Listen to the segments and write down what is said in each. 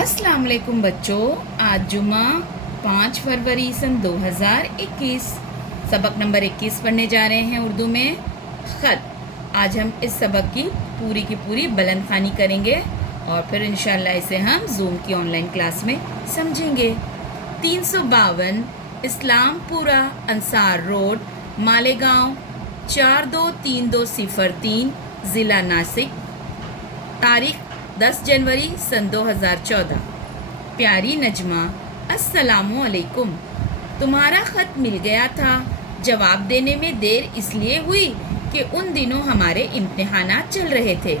अस्सलाम वालेकुम बच्चों। आज जुमा 5 फरवरी सन 2021 सबक नंबर 21 पढ़ने जा रहे हैं उर्दू में ख़त। आज हम इस सबक की पूरी बुलंद ख़वानी करेंगे और फिर इंशाल्लाह इसे हम जूम की ऑनलाइन क्लास में समझेंगे। 352 इस्लामपुरा अंसार रोड, मालेगांव 423203 ज़िला नासिक। तारीख़ 10 जनवरी सन 2014। प्यारी नजमा, अस्सलामु अलैकुम। तुम्हारा ख़त मिल गया था। जवाब देने में देर इसलिए हुई कि उन दिनों हमारे इम्तिहानात चल रहे थे।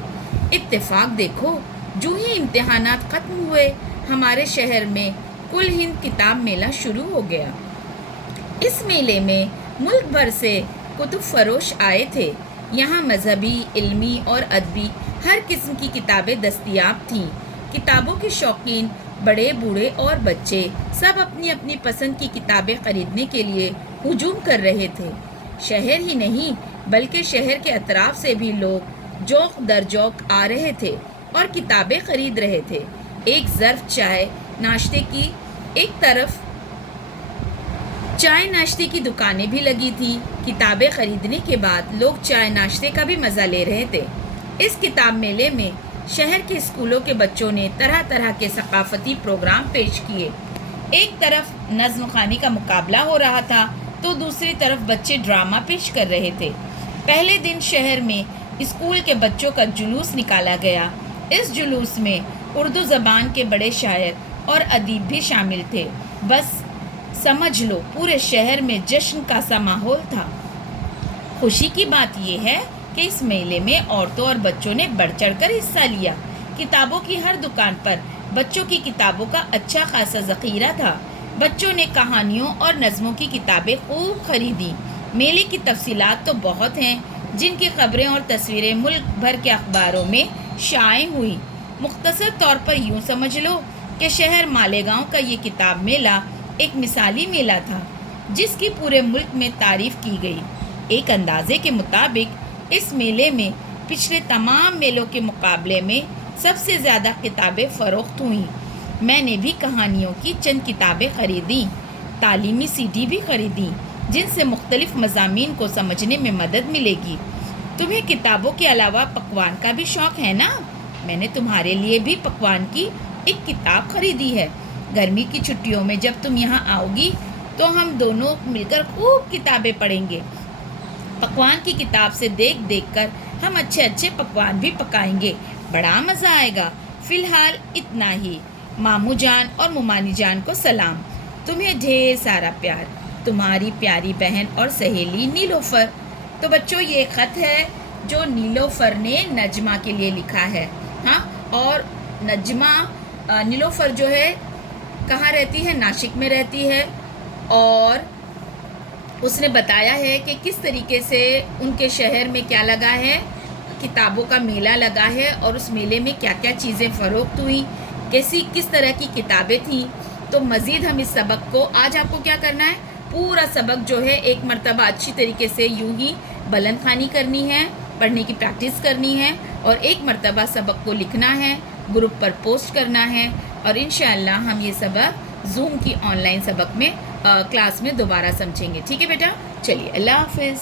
इत्तेफाक देखो, जो ही इम्तिहानात ख़त्म हुए हमारे शहर में कुल हिंद किताब मेला शुरू हो गया। इस मेले में मुल्क भर से कुतुब फरोश आए थे। यहाँ मजहबी, इल्मी और अदबी हर किस्म की किताबें दस्तयाब थीं। किताबों के शौकीन बड़े बूढ़े और बच्चे सब अपनी अपनी पसंद की किताबें ख़रीदने के लिए हुजूम कर रहे थे। शहर ही नहीं बल्कि शहर के अतराफ से भी लोग जौक दर जौक आ रहे थे और किताबें ख़रीद रहे थे। एक ज़र्फ़ चाय नाश्ते की एक तरफ चाय नाश्ते की दुकानें भी लगी थी। किताबें ख़रीदने के बाद लोग चाय नाश्ते का भी मज़ा ले रहे थे। इस किताब मेले में शहर के स्कूलों के बच्चों ने तरह तरह के सकाफ़ती प्रोग्राम पेश किए। एक तरफ नज़्म ख़वानी का मुकाबला हो रहा था तो दूसरी तरफ बच्चे ड्रामा पेश कर रहे थे। पहले दिन शहर में स्कूल के बच्चों का जुलूस निकाला गया। इस जुलूस में उर्दू ज़बान के बड़े शायर और अदीब भी शामिल थे। बस समझ लो, पूरे शहर में जश्न का सा माहौल था। खुशी की बात यह है कि इस मेले में औरतों और बच्चों ने बढ़ चढ़कर हिस्सा लिया। किताबों की हर दुकान पर बच्चों की किताबों का अच्छा खासा ज़ख़ीरा था। बच्चों ने कहानियों और नज़मों की किताबें खूब खरीदी। मेले की तफसीलात तो बहुत हैं, जिनकी ख़बरें और तस्वीरें मुल्क भर के अखबारों में शाये हुई। मुख्तसर तौर पर यूँ समझ लो कि शहर मालेगांव का ये किताब मेला एक मिसाली मेला था, जिसकी पूरे मुल्क में तारीफ़ की गई। एक अंदाज़े के मुताबिक इस मेले में पिछले तमाम मेलों के मुकाबले में सबसे ज़्यादा किताबें फ़रोख्त हुईं। मैंने भी कहानियों की चंद किताबें ख़रीदी, तालीमी सीडी भी ख़रीदी, जिनसे मुख्तलिफ़ मज़ामीन को समझने में मदद मिलेगी। तुम्हें किताबों के अलावा पकवान का भी शौक़ है ना? मैंने तुम्हारे लिए भी पकवान की एक किताब ख़रीदी है। गर्मी की छुट्टियों में जब तुम यहाँ आओगी तो हम दोनों मिलकर खूब किताबें पढ़ेंगे। पकवान की किताब से देख देख कर हम अच्छे अच्छे पकवान भी पकाएंगे। बड़ा मज़ा आएगा। फ़िलहाल इतना ही। मामू जान और मुमानी जान को सलाम। तुम्हें ढेर सारा प्यार। तुम्हारी प्यारी बहन और सहेली नीलोफ़र। तो बच्चों, ये ख़त है जो नीलोफ़र ने नजमा के लिए लिखा है। हाँ, और नीलोफ़र जो है कहाँ रहती है? नासिक में रहती है। और उसने बताया है कि किस तरीके से उनके शहर में क्या लगा है, किताबों का मेला लगा है और उस मेले में क्या क्या चीज़ें फ़रोख्त हुई, किस तरह की किताबें थीं। तो मज़ीद हम इस सबक को, आज आपको क्या करना है, पूरा सबक जो है एक मरतबा अच्छी तरीके से यूं ही बुलंद ख़वानी करनी है, पढ़ने की प्रैक्टिस करनी है और एक मरतबा सबक को लिखना है, ग्रुप पर पोस्ट करना है और इंशाअल्लाह हम ये सबक जूम की ऑनलाइन सबक में क्लास में दोबारा समझेंगे। ठीक है बेटा, चलिए, अल्लाह हाफ़िज़।